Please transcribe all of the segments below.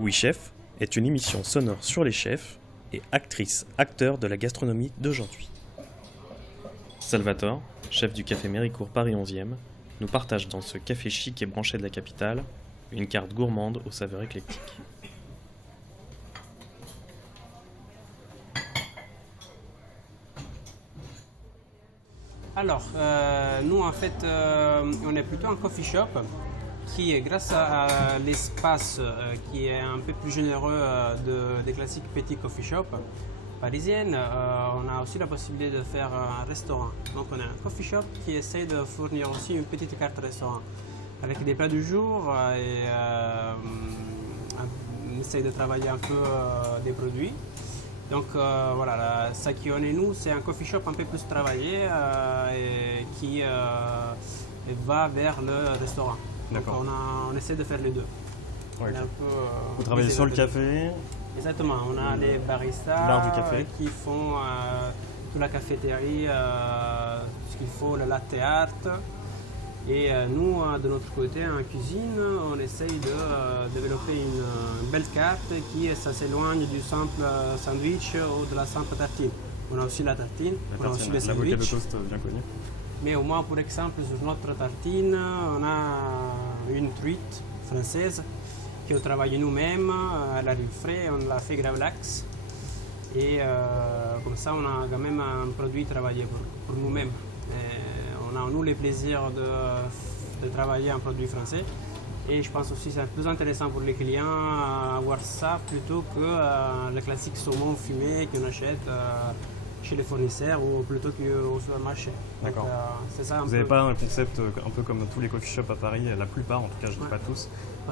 Oui Chef est une émission sonore sur les chefs et actrices, acteurs de la gastronomie d'aujourd'hui. Salvatore, chef du café Méricourt Paris 11e, nous partage dans ce café chic et branché de la capitale une carte gourmande aux saveurs éclectiques. Alors, nous en fait, on est plutôt un coffee shop qui, grâce à l'espace qui est un peu plus généreux des classiques petits coffee shops parisiennes, on a aussi la possibilité de faire un restaurant. Donc on a un coffee shop qui essaie de fournir aussi une petite carte restaurant avec des plats du jour et on essaie de travailler un peu des produits. Donc voilà, Sakkione nous, c'est un coffee shop un peu plus travaillé et qui va vers le restaurant. Donc on essaie de faire les deux. Ouais, Un peu, vous travaillez sur le café. Exactement, on a les baristas bar du café. Qui font toute la cafétérie, ce qu'il faut, le latte art. Et nous, de notre côté, en cuisine, on essaye de développer une belle carte qui s'éloigne du simple sandwich ou de la simple tartine. On a aussi la tartine, on a aussi les sandwichs. L'avocado toast bien connu. Mais au moins, pour exemple, sur notre tartine, on a une truite française qu'on travaille nous-mêmes. Elle arrive frais, on l'a fait gravlax. Et comme ça, on a quand même un produit travaillé pour nous-mêmes. On a nous les plaisirs de travailler un produit français et je pense aussi que c'est plus intéressant pour les clients avoir ça plutôt que le classique saumon fumé qu'on achète chez les fournisseurs ou plutôt qu'au supermarché. D'accord. C'est ça. Vous n'avez pas un concept un peu comme tous les coffee shops à Paris, la plupart en tout cas, je ne dis pas tous,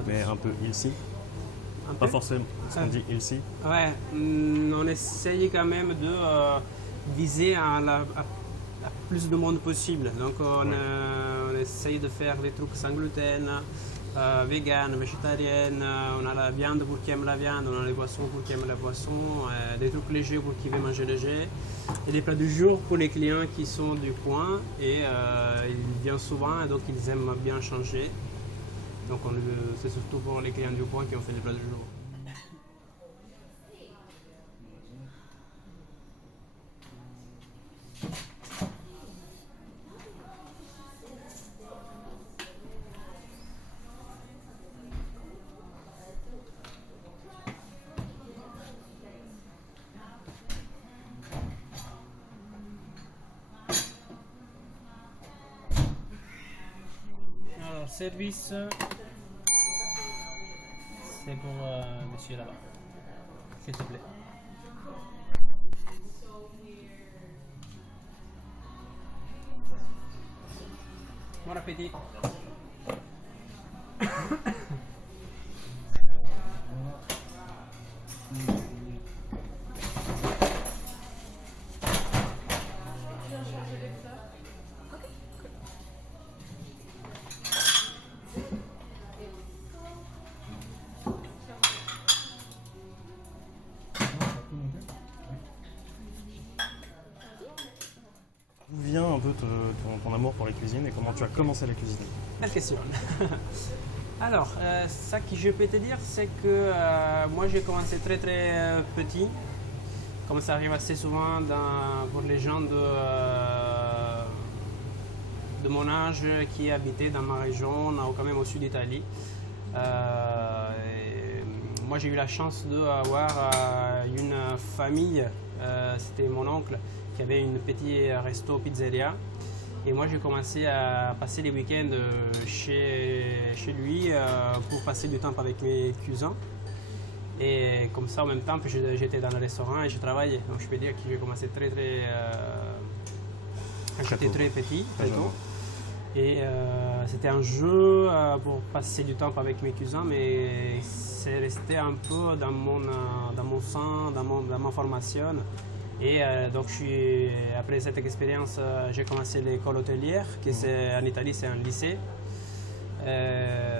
mais un peu ilsi. Pas forcément, on dit ilsi. Ouais, on essaye quand même de viser à plus de monde possible. Donc on essaye de faire des trucs sans gluten, vegan, végétarienne, on a la viande pour qui aime la viande, on a les poissons pour qui aime les poissons, des trucs légers pour qui veut manger léger, et des plats du jour pour les clients qui sont du coin et ils viennent souvent et donc ils aiment bien changer. Donc c'est surtout pour les clients du coin qui ont fait des plats du jour. Alors, service, c'est pour monsieur là-bas, s'il te plaît. Bon appétit. D'où vient un peu ton amour pour la cuisine et comment tu as commencé la cuisine? Belle question. Alors, ça que je peux te dire, c'est que moi j'ai commencé très petit, comme ça arrive assez souvent pour les gens de mon âge qui habitaient dans ma région, ou quand même au sud d'Italie. Moi j'ai eu la chance d'avoir une famille, c'était mon oncle qui avait une petite resto pizzeria. Et moi, j'ai commencé à passer les week-ends chez lui pour passer du temps avec mes cousins. Et comme ça, en même temps, j'étais dans le restaurant et je travaillais. Donc, je peux dire que j'ai commencé j'étais très petit, très tôt. Et c'était un jeu pour passer du temps avec mes cousins, mais c'est resté un peu dans mon sang, dans ma formation. Et donc, après cette expérience, j'ai commencé l'école hôtelière, qui en Italie, c'est un lycée.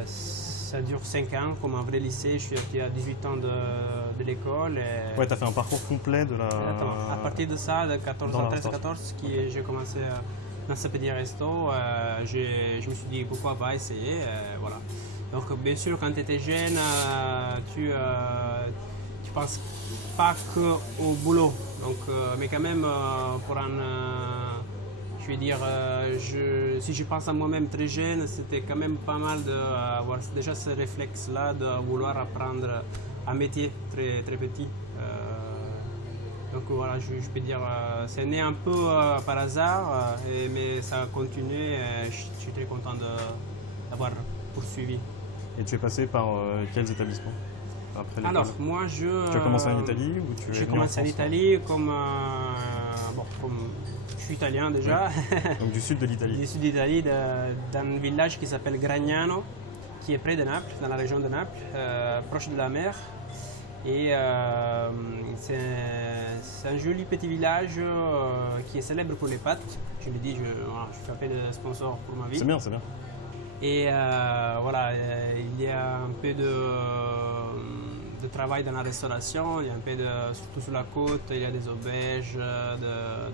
Ça dure 5 ans, comme un vrai lycée. Je suis sorti à 18 ans de l'école. Ouais, tu as fait un parcours complet de la... Attends, à partir de ça, de 13-14, j'ai commencé dans ce petit resto. Je me suis dit, pourquoi pas essayer, voilà. Donc bien sûr, quand tu étais jeune, tu penses pas que au boulot. Donc, mais quand même, pour je vais dire, si je pense à moi-même très jeune, c'était quand même pas mal d'avoir déjà ce réflexe-là de vouloir apprendre un métier très, très petit. Donc voilà, je peux dire, c'est né un peu par hasard, mais ça a continué. Je suis très content d'avoir poursuivi. Et tu es passé par quels établissements après l'école? Alors, moi, tu as commencé en Italie ou tu es J'ai venu commencé en Italie comme je suis italien déjà. Ouais. Donc du sud de l'Italie. Du sud d'Italie, d'un village qui s'appelle Gragnano, qui est près de Naples, dans la région de Naples, proche de la mer. Et c'est un joli petit village qui est célèbre pour les pâtes. Je l'ai dit, je fais appel de sponsor pour ma vie. C'est bien, c'est bien. Et voilà, il y a un peu de travail dans la restauration, il y a un peu surtout sur la côte, il y a des auberges,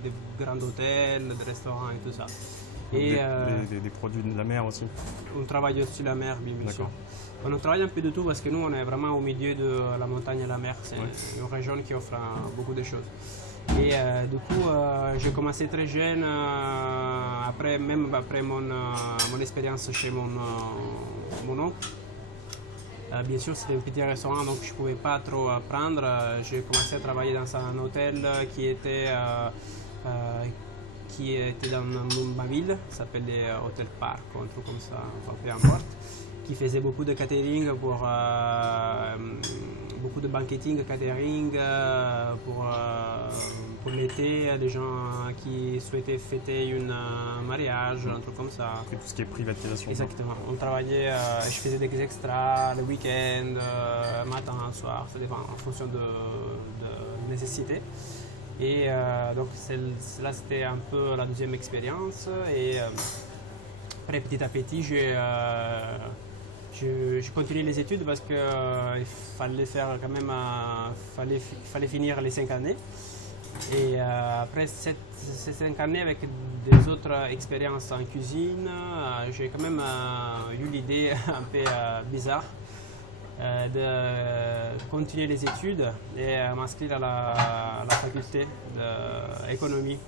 des grands hôtels, des restaurants et tout ça. Et des produits de la mer aussi. On travaille sur la mer, bien sûr. On travaille un peu de tout parce que nous, on est vraiment au milieu de la montagne et la mer. C'est une région qui offre beaucoup de choses. Et du coup, j'ai commencé très jeune, après mon expérience chez mon oncle. Bien sûr, c'était un petit restaurant, donc je ne pouvais pas trop apprendre. J'ai commencé à travailler dans un hôtel qui était dans ma ville, ça s'appelle Hôtel Park, un truc comme ça, enfin, peu importe, qui faisait beaucoup de catering beaucoup de banqueting, catering pour l'été, des gens qui souhaitaient fêter un mariage, un truc comme ça. Et tout ce qui est privatisation. Exactement. On travaillait, je faisais des extras le week-end, matin, soir, ça dépend en fonction de nécessité. Et donc là, c'était un peu la deuxième expérience. Et après, petit à petit, j'ai continué les études parce qu'il fallait faire quand même, fallait finir les 5 années. Et après ces 5 années, avec des autres expériences en cuisine, j'ai quand même eu l'idée un peu bizarre de continuer les études et m'inscrire à la faculté d'économie.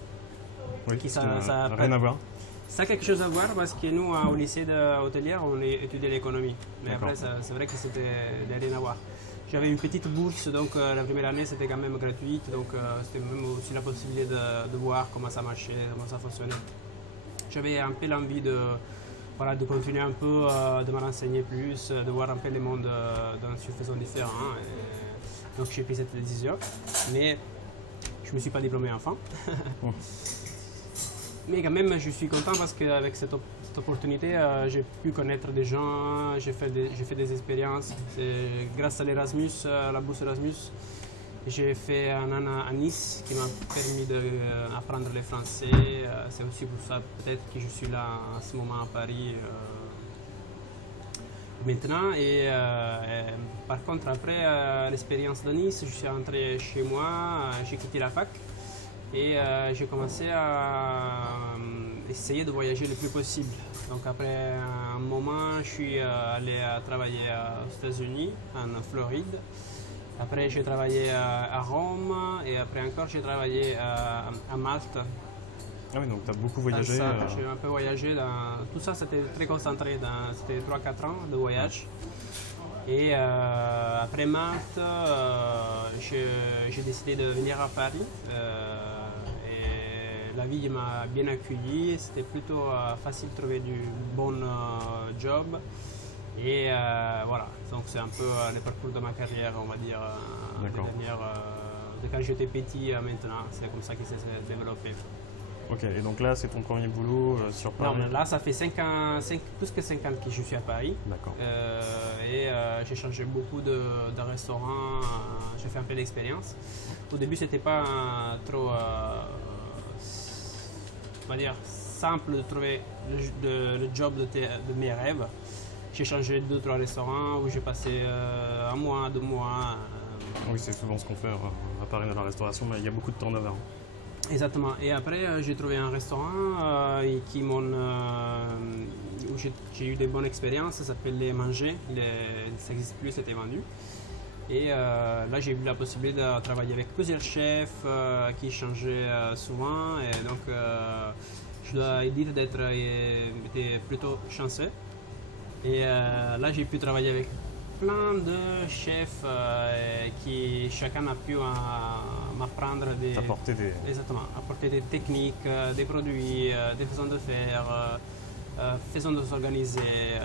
Oui, ça n'a rien à voir. Ça a quelque chose à voir parce que nous, au lycée hôtelière, on étudiait l'économie. Mais après, c'est vrai que c'était rien à voir. J'avais une petite bourse, donc la première année, c'était quand même gratuite. Donc c'était même aussi la possibilité de voir comment ça marchait, comment ça fonctionnait. J'avais un peu l'envie de continuer un peu, de me renseigner plus, de voir un peu le monde dans une façon différente. Donc j'ai pris cette décision. Mais je ne me suis pas diplômé enfin. Mais quand même, je suis content parce qu'avec cette opportunité, j'ai pu connaître des gens, j'ai fait des expériences. Grâce à l'Erasmus, la bourse Erasmus, j'ai fait un an à Nice qui m'a permis d'apprendre le français. C'est aussi pour ça peut-être que je suis là en ce moment à Paris maintenant. Et par contre, après l'expérience de Nice, je suis rentré chez moi, j'ai quitté la fac. Et j'ai commencé à essayer de voyager le plus possible. Donc après un moment, je suis allé travailler aux États-Unis, en Floride. Après, j'ai travaillé à Rome et après encore, j'ai travaillé à Malte. Ah oui, donc tu as beaucoup voyagé. J'ai un peu voyagé. Tout ça, c'était très concentré. C'était 3-4 ans de voyage. Et après Malte, j'ai décidé de venir à Paris. La vie m'a bien accueilli, c'était plutôt facile de trouver du bon job. Et voilà, donc c'est un peu le parcours de ma carrière, on va dire, de quand j'étais petit à maintenant. C'est comme ça que ça s'est développé. Ok, et donc là, c'est ton premier boulot sur Paris? Non, là, ça fait plus que 5 ans que je suis à Paris. D'accord. Et j'ai changé beaucoup de restaurants, j'ai fait un peu d'expérience. Au début, c'était pas trop... on va dire, simple de trouver le job de mes rêves. J'ai changé 2-3 restaurants où j'ai passé 1 mois, 2 mois. Oui, c'est souvent ce qu'on fait à Paris dans la restauration, mais il y a beaucoup de turnover. Exactement. Et après, j'ai trouvé un restaurant où j'ai eu des bonnes expériences, ça s'appelle les Manger, ça n'existe plus, c'était vendu. Et là, j'ai eu la possibilité de travailler avec plusieurs chefs qui changeaient souvent. Et donc, je dois dire d'être plutôt chanceux. Et là, j'ai pu travailler avec plein de chefs qui chacun a pu m'apprendre apporter des techniques, des produits, des façons de faire, façons de s'organiser.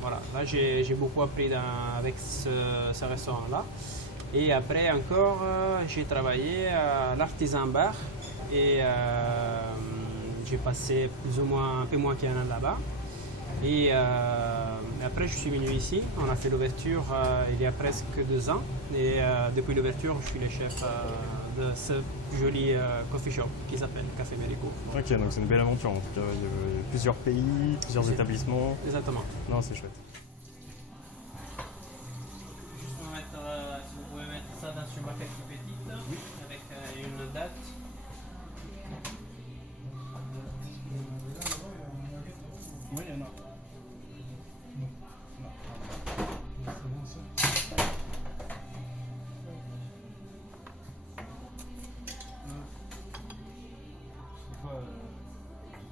Voilà, là j'ai beaucoup appris avec ce restaurant-là. Et après encore, j'ai travaillé à l'Artisan Bar et j'ai passé plus ou moins un peu moins qu'un an là-bas. Et après, je suis venu ici. On a fait l'ouverture il y a presque 2 ans. Et depuis l'ouverture, je suis le chef de ce joli coffee shop qui s'appelle Café Méricourt. Ok, donc c'est une belle aventure en tout cas. Il y a plusieurs pays, plusieurs établissements. Exactement. Non, c'est chouette. Juste me mettre, si vous pouvez mettre ça dans une maquette plus petite, oui, avec une date. Oui, il y en a. C'est quoi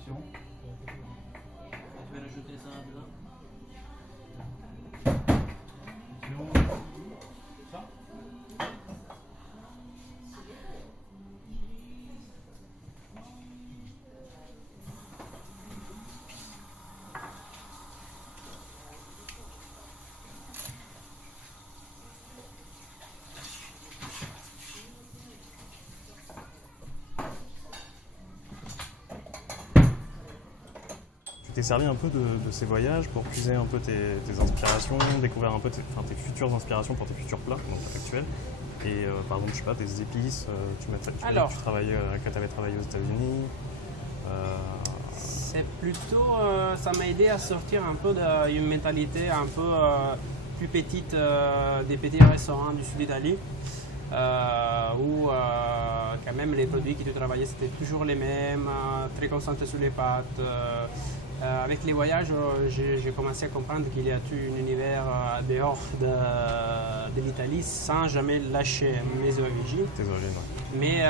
Tiron? Je vais rajouter ça dedans. Tiron. Ça? Tu t'es servi un peu de ces voyages pour puiser un peu tes inspirations, découvrir un peu tes futures inspirations pour tes futurs plats actuels. Et par exemple, je sais pas, des épices, tu m'as dit que tu avais travaillé aux États-Unis. C'est plutôt, ça m'a aidé à sortir un peu d'une mentalité un peu plus petite des petits restaurants du sud d'Italie, où quand même les produits que tu travaillais c'était toujours les mêmes, très concentrés sur les pâtes. Avec les voyages, j'ai commencé à comprendre qu'il y a tout un univers dehors de l'Italie sans jamais lâcher mes origines. Mais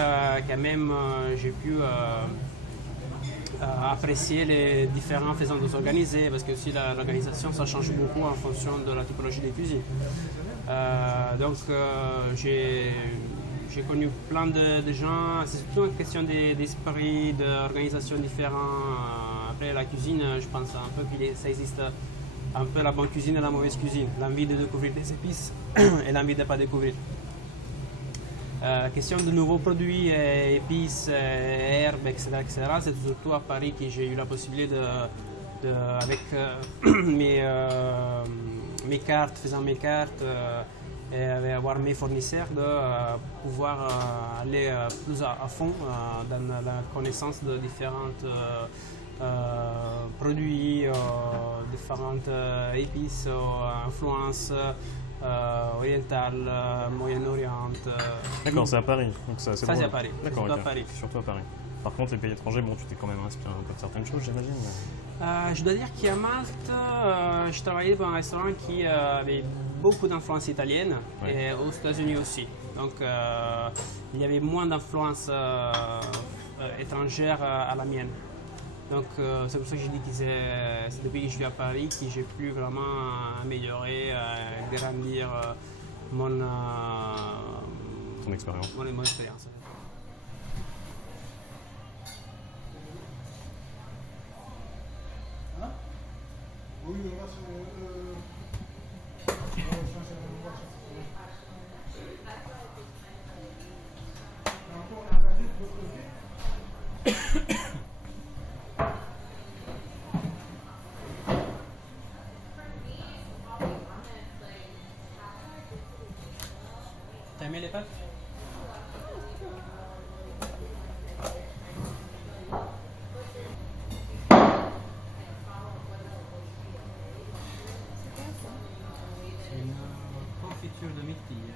quand même, j'ai pu apprécier les différentes façons de s'organiser, parce que aussi l'organisation ça change beaucoup en fonction de la typologie des cuisines. Donc j'ai connu plein de gens, c'est surtout une question d'esprit, d'organisation différente. Après la cuisine, je pense un peu que ça existe un peu la bonne cuisine et la mauvaise cuisine, l'envie de découvrir des épices et l'envie de ne pas découvrir. Question de nouveaux produits, épices, herbes, etc. C'est surtout à Paris que j'ai eu la possibilité avec mes cartes, faisant mes cartes et avoir mes fournisseurs, de pouvoir aller plus à fond dans la connaissance de différents produits, différentes épices, influences. Orientale, Moyen-Orient. D'accord, c'est à Paris. Donc ça, c'est à Paris. D'accord, surtout à Paris. Par contre, les pays étrangers, bon, tu t'es quand même inspiré un peu de certaines choses, j'imagine. Mais... je dois dire qu'à Malte, je travaillais dans un restaurant qui avait beaucoup d'influence italienne, ouais, et aux États-Unis aussi. Donc, il y avait moins d'influence étrangère à la mienne. Donc c'est pour ça que j'ai dit que c'est depuis que je suis à Paris que j'ai pu vraiment améliorer, grandir ton expérience. Mon expérience. Hein? Oui, on va se... T'as aimé les pâtes? C'est une confiture de myrtille.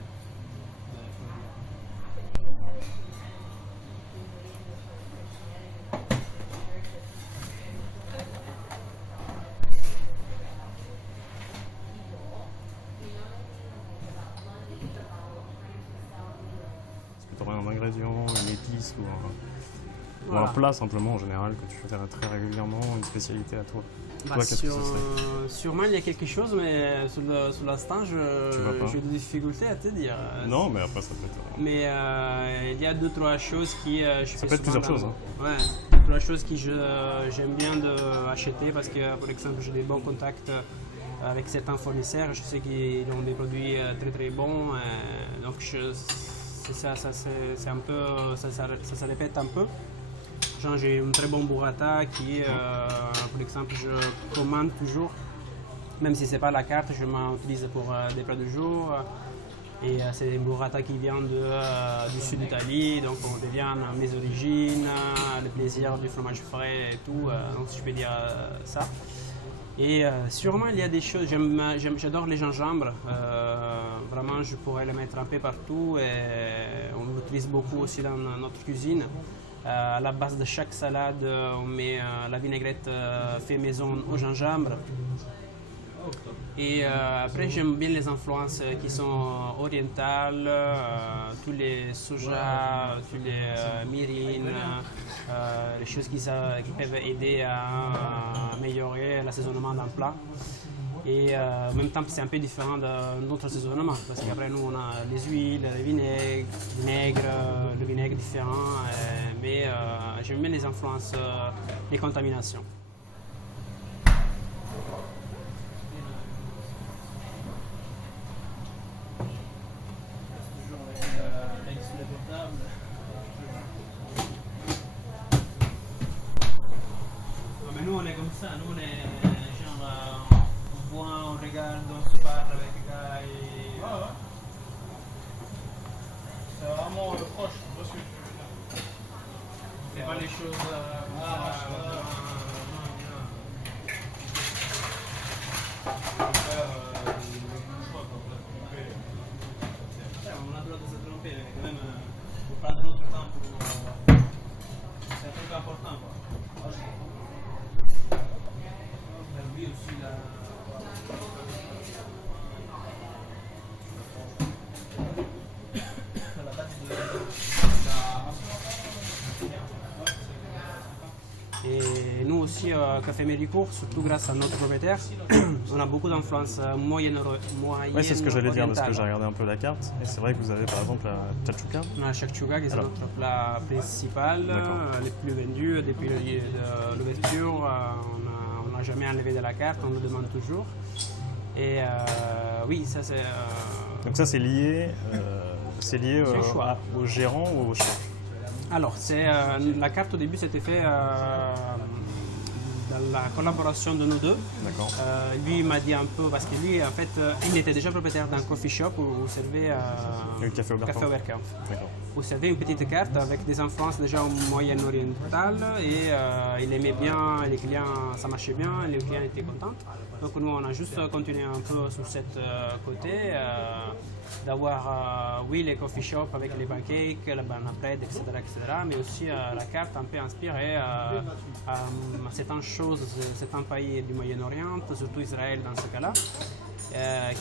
un ingrédient, une épice ou ou Voilà. un plat simplement en général que tu fais très régulièrement, une spécialité à toi. Bah, Toi, qu'est-ce que ce serait? sûrement il y a quelque chose, mais sur l'instant, Tu vois pas. j'ai des difficultés à te dire. Non, mais après ça peut être... Mais il y a 2-3 choses qui je fais peut être souvent plusieurs choses, Ouais, 2-3 choses que j'aime bien acheter parce que, par exemple, j'ai des bons contacts avec certains fournisseurs. Je sais qu'ils ont des produits très très bons. Donc c'est un peu, ça se répète un peu. Genre, j'ai un très bon burrata qui, par exemple, je commande toujours, même si ce n'est pas la carte, je m'en utilise pour des plats du jour. Et c'est un burrata qui vient du sud d'Italie, donc on revient à mes origines, le plaisir du fromage frais et tout, donc si je peux dire ça. Et sûrement il y a des choses, j'adore les gingembre, vraiment je pourrais les mettre un peu partout et on l'utilise beaucoup aussi dans notre cuisine. À la base de chaque salade, on met la vinaigrette fait maison au gingembre. Et après, j'aime bien les influences qui sont orientales, tous les soja, tous les mirines, les choses qui peuvent aider à améliorer l'assaisonnement d'un plat. Et en même temps, c'est un peu différent de notre assaisonnement, parce qu'après, nous, on a les huiles, le vinaigre différent, mais j'aime bien les influences, les contaminations. Mais nous, on est comme ça, nous, on est genre, on boit, on regarde, on se parle avec les gars et... Ouais, ouais. C'est vraiment proche, tu vois ce que tu veux dire. On fait pas les choses comme ça. On a le droit de se tromper, mais quand même, il faut prendre notre temps pour... C'est un truc important, quoi. Lui aussi, là... Et nous aussi, Café Méricourt, surtout grâce à notre propriétaire, on a beaucoup d'influence moyenne-orientale. Ouais, c'est ce que j'allais dire parce que j'ai regardé un peu la carte et c'est vrai que vous avez par exemple la chachouka. On a la shakshuka qui est Alors. notre plat principal, D'accord. le plus vendu depuis l'ouverture. On n'a jamais enlevé de la carte, on le demande toujours. Et oui, ça c'est... Donc ça c'est lié C'est un choix. au gérant ou au chef? Alors, la carte au début c'était fait dans la collaboration de nous deux. D'accord. Lui il m'a dit un peu, parce que lui en fait, il était déjà propriétaire d'un coffee shop où vous servez Le café Oberkampf. D'accord. Vous servez une petite carte avec des influences déjà moyen-orientales et il aimait bien, les clients, ça marchait bien, les clients étaient contents. Donc nous on a juste continué un peu sur ce côté, d'avoir oui les coffee shops avec les pancakes, la banana bread, etc., mais aussi la carte un peu inspirée à certaines choses, certains pays du Moyen-Orient, surtout Israël dans ce cas-là,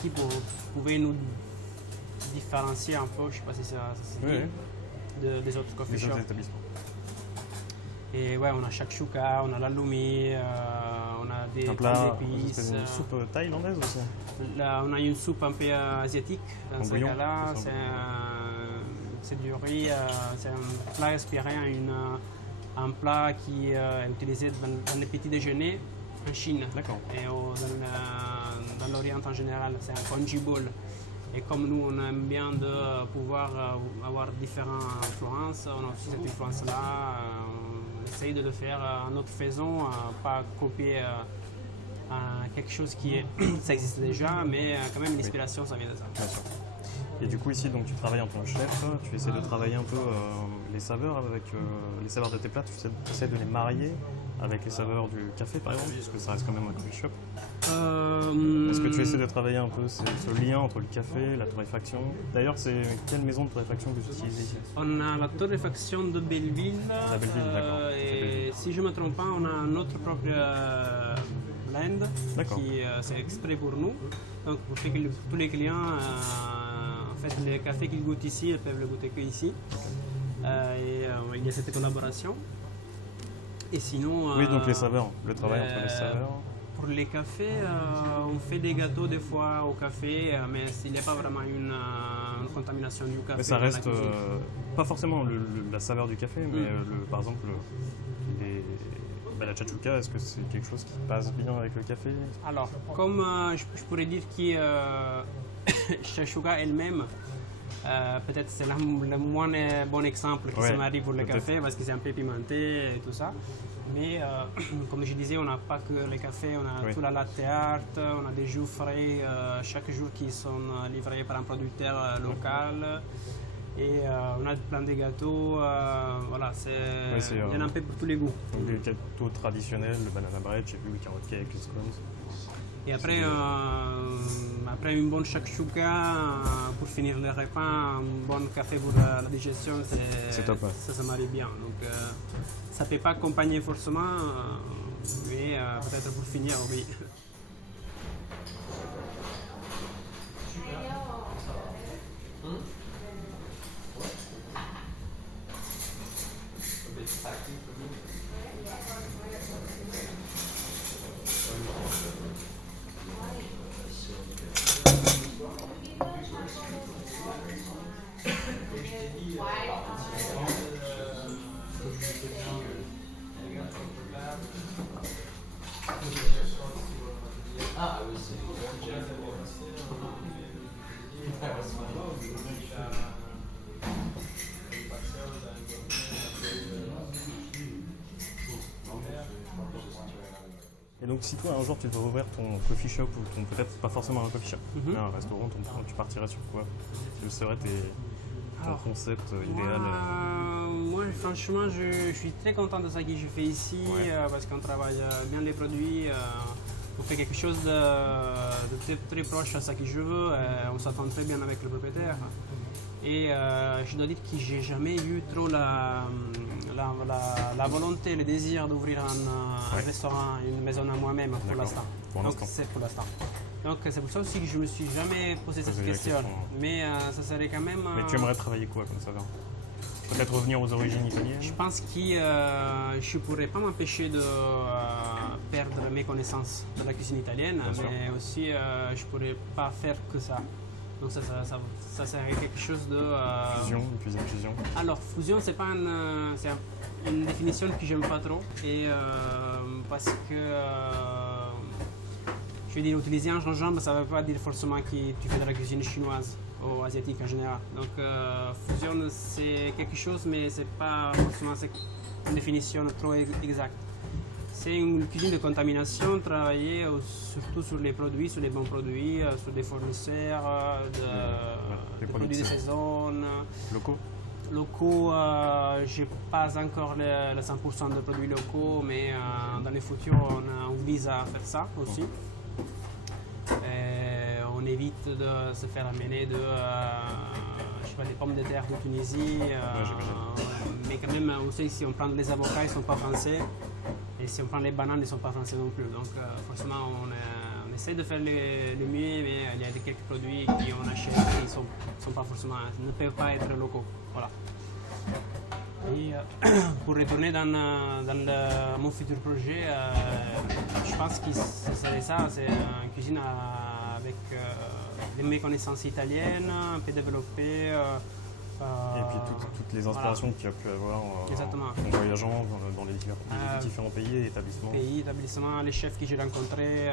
qui pouvaient nous différencier un peu, je ne sais pas si ça se dit, des autres coffee Les shops. autres établissements. Et ouais, on a shakshuka, on a l'halloumi, on a des Un plat, épices. une soupe thaïlandaise aussi. Là, on a une soupe un peu asiatique dans En ce bouillon, cas-là. c'est ça. C'est du riz, c'est un plat inspiré à un plat qui est utilisé dans les petits déjeuners en Chine. D'accord. Et dans l'Orient en général, c'est un congee bowl. Et comme nous, on aime bien de pouvoir avoir différentes influences, on a aussi cette influence-là. On essaye de le faire à notre façon, pas copier quelque chose qui est, ça existe déjà, mais quand même l'inspiration, ça vient de ça. Bien sûr. Et du coup ici, donc tu travailles en tant que chef, tu essaies de travailler un peu les saveurs avec les saveurs de tes plats, tu essaies de les marier avec les saveurs du café par exemple, parce que ça reste quand même un coffee shop. Est-ce que tu essaies de travailler un peu ce lien entre le café, la torréfaction? D'ailleurs, c'est quelle maison de torréfaction que vous utilisez ici? On a la torréfaction de Belleville. La Belleville, d'accord. Et si je ne me trompe pas, on a notre propre blend D'accord. qui c'est exprès pour nous. Donc pour que tous les clients En fait, les cafés qu'ils goûtent ici, ils peuvent le goûter qu'ici. Il y a cette collaboration. Et sinon... Oui, donc les saveurs, le travail entre les saveurs. Pour les cafés, on fait des gâteaux des fois au café, mais il n'y a pas vraiment une contamination du café. Mais ça dans la reste cuisine. pas forcément la saveur du café, mais par exemple la chachouka, est-ce que c'est quelque chose qui passe bien avec le café? Alors, comme je pourrais dire que Shashuga elle-même, peut-être c'est le moins bon exemple qui Ouais, se marie pour le peut-être. café parce que c'est un peu pimenté et tout ça. Mais comme je disais, on n'a pas que le café, on a Oui. tout la latte art, on a des jus frais chaque jour qui sont livrés par un producteur local. Et on a plein de gâteaux, voilà, c'est, il y en a un peu pour tous les goûts. Donc des gâteaux traditionnels, le banana bread, j'ai vu le carrot cake, les scones. Et après, après une bonne shakshuka, pour finir le repas, un bon café pour la digestion, C'est top, ouais. ça se marie bien. Donc ça ne peut pas accompagner forcément, mais peut-être pour finir, oui. Et donc si toi un jour tu devais ouvrir ton coffee shop ou ton peut-être pas forcément un coffee shop, mais un restaurant, tu partirais sur quoi? Quel serait ton Alors, concept idéal? Moi, franchement, je suis très content de ce que je fais ici Ouais. parce qu'on travaille bien les produits. On fait quelque chose de très, très proche à ce que je veux. On s'entend très bien avec le propriétaire. Et je dois dire que j'ai jamais eu trop la volonté, le désir d'ouvrir un Ouais. restaurant, une maison à moi-même pour D'accord. l'instant. Pour Donc l'instant. c'est pour l'instant. Donc c'est pour ça aussi que je me suis jamais posé cette Posé la question. question. Mais ça serait quand même. Mais tu aimerais travailler quoi comme ça va? Peut-être revenir aux origines italiennes? Je pense que je ne pourrais pas m'empêcher de perdre mes connaissances de la cuisine italienne, Bien sûr. mais aussi je ne pourrais pas faire que ça. Donc ça serait quelque chose de... Fusion, une cuisine fusion. Alors, fusion, c'est pas une définition que j'aime pas trop, et parce que... je veux dire, utiliser un gingembre, ça ne veut pas dire forcément que tu fais de la cuisine chinoise ou asiatique en général. Donc, fusion, c'est quelque chose, mais c'est pas forcément une définition trop exacte. C'est une cuisine de contamination, travailler surtout sur les produits, sur les bons produits, sur des fournisseurs, des des produits produits de de saison. Locaux? Locaux, je n'ai pas encore le 100% de produits locaux, mais dans le futur, on vise à faire ça aussi. On évite de se faire amener je sais pas, des pommes de terre de Tunisie, mais quand même, on sait que si on prend les avocats, ils ne sont pas français, et si on prend les bananes, ils ne sont pas français non plus. Donc forcément, on essaie de faire le mieux, mais il y a quelques produits qu'on achète qui sont pas forcément, ne peuvent pas être locaux. Voilà. Et pour retourner dans mon futur projet, je pense que ce serait ça, c'est une cuisine avec mes connaissances italiennes, un peu développées. Et puis toutes les inspirations que tu as pu avoir Exactement. en voyageant dans les différents pays et établissements. Pays, établissements, les chefs que j'ai rencontrés.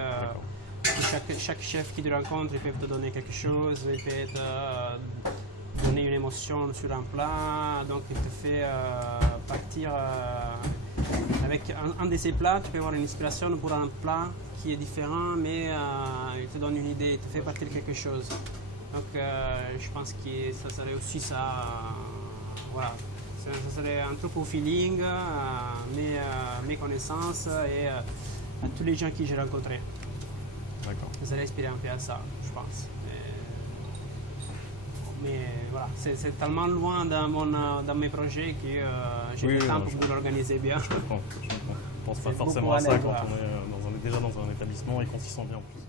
Chaque chef que tu rencontres, ils peuvent te donner quelque chose, ils peuvent te donner une émotion sur un plat, donc il te fait partir avec un de ces plats, tu peux avoir une inspiration pour un plat qui est différent, mais il te donne une idée, il te fait partir quelque chose. Donc je pense que ça serait aussi ça, voilà. Ça serait un truc au feeling, mes connaissances et à tous les gens que j'ai rencontrés. D'accord. Ça serait inspiré un peu à ça, je pense. Mais voilà, c'est tellement loin dans mes projets que j'ai Oui, le oui, temps non, pour l'organiser bien. Je comprends. On pense pas C'est forcément beaucoup à ça aller quand voir. on est déjà dans un établissement et qu'on s'y sent bien en plus.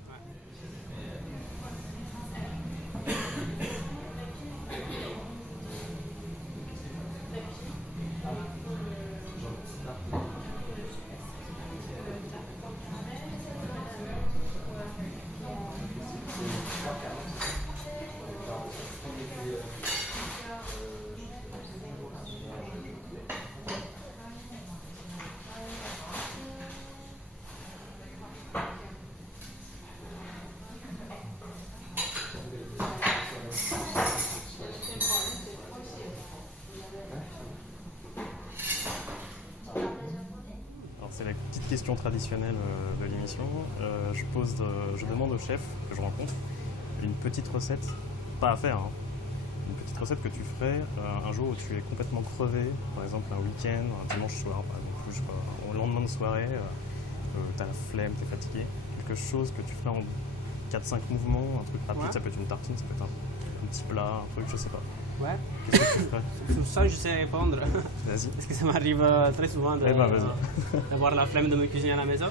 question traditionnelle de l'émission. Je demande au chef que je rencontre une petite recette, pas à faire, hein, une petite recette que tu ferais un jour où tu es complètement crevé, par exemple un week-end, un dimanche soir, par exemple, je sais pas, au lendemain de soirée, t'as la flemme, t'es fatigué. Quelque chose que tu ferais en 4-5 mouvements, un truc rapide, ça peut être une tartine, ça peut être un petit plat, un truc, je sais pas. Ouais. Qu'est-ce que tu ferais? Sur ça, je sais répondre. Vas-y. Parce que ça m'arrive très souvent d'avoir la flemme de me cuisiner à la maison.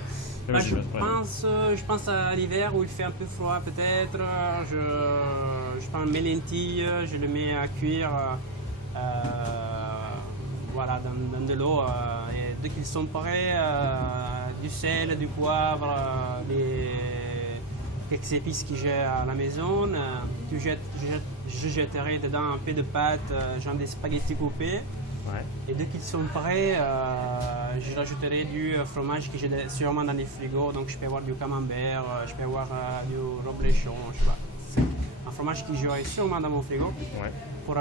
Là, je pense à l'hiver où il fait un peu froid peut-être. Je prends mes lentilles, je les mets à cuire voilà, dans de l'eau. Et dès qu'ils sont prêts, du sel, du poivre, quelques épices que j'ai à la maison. Je jetterai dedans un peu de pâte, genre des spaghettis coupés. Ouais. Et dès qu'ils sont prêts, je rajouterai du fromage que j'ai sûrement dans les frigos. Donc je peux avoir du camembert, je peux avoir du reblochon, je sais pas. C'est un fromage que j'aurai sûrement dans mon frigo pour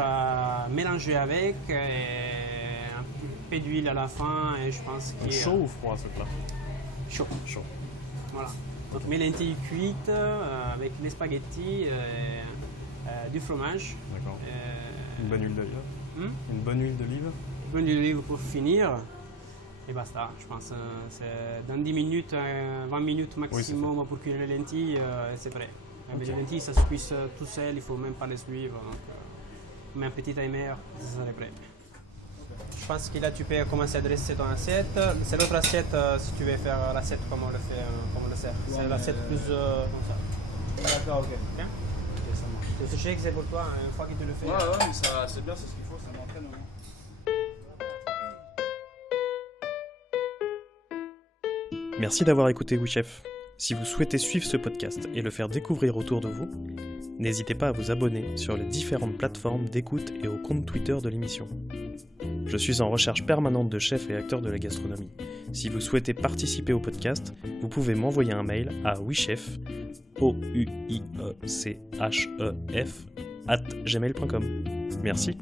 mélanger avec et un peu d'huile à la fin. Et je pense que chaud ou froid ce plat? Chaud. Chaud. Voilà. Donc mes lentilles cuites avec les spaghettis, du fromage. D'accord. Une bonne huile d'olive. Une bonne huile d'olive. Une bonne huile d'olive pour finir. Et basta. Je pense c'est dans 10 minutes, 20 minutes maximum pour cuire les lentilles, c'est prêt. Mais les lentilles, ça se cuise tout seul, il ne faut même pas les suivre. Donc, mais un petit timer, ça serait prêt. Je pense que là, tu peux commencer à dresser ton assiette. C'est l'autre assiette si tu veux faire l'assiette comme on le fait, comme on le sert. C'est l'assiette plus comme ça. D'accord, ok. Okay? Je sais que c'est pour toi, une fois que tu le fais. Ouais, mais ça, c'est bien, c'est ce qu'il faut, ça m'entraîne au moins. Merci d'avoir écouté Oui Chef. Si vous souhaitez suivre ce podcast et le faire découvrir autour de vous, n'hésitez pas à vous abonner sur les différentes plateformes d'écoute et au compte Twitter de l'émission. Je suis en recherche permanente de chefs et acteurs de la gastronomie. Si vous souhaitez participer au podcast, vous pouvez m'envoyer un mail à wichef, OUIECHEF, @gmail.com. Merci.